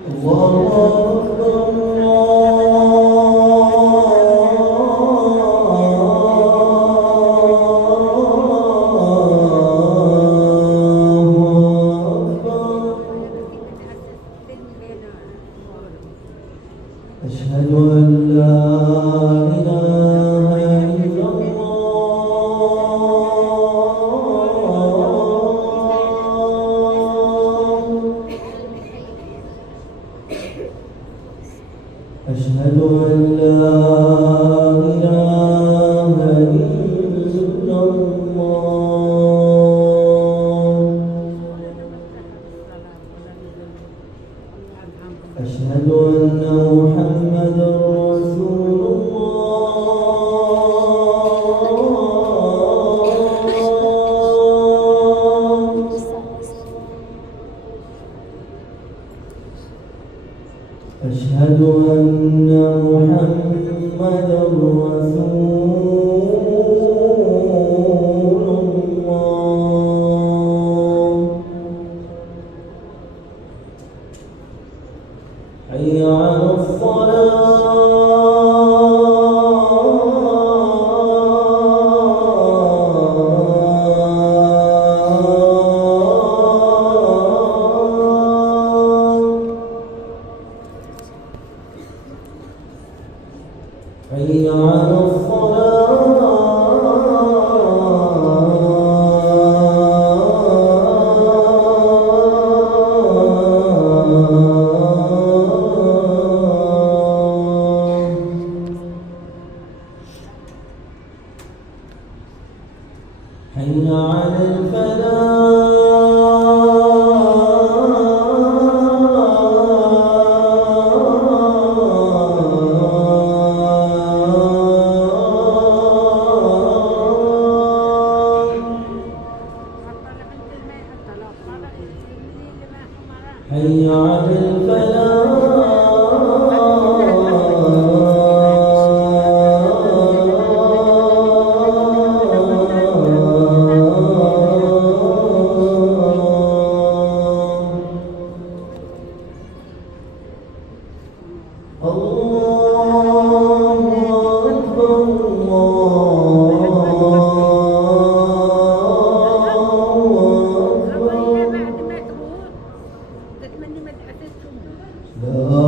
أشهد أن لا إله إلا الله. أشهد أن لا إله إلا الله. أشهد أن محمدا رسول الله. أشهد أن محمدا رسول الله. حي على حي على حي على حي على الله.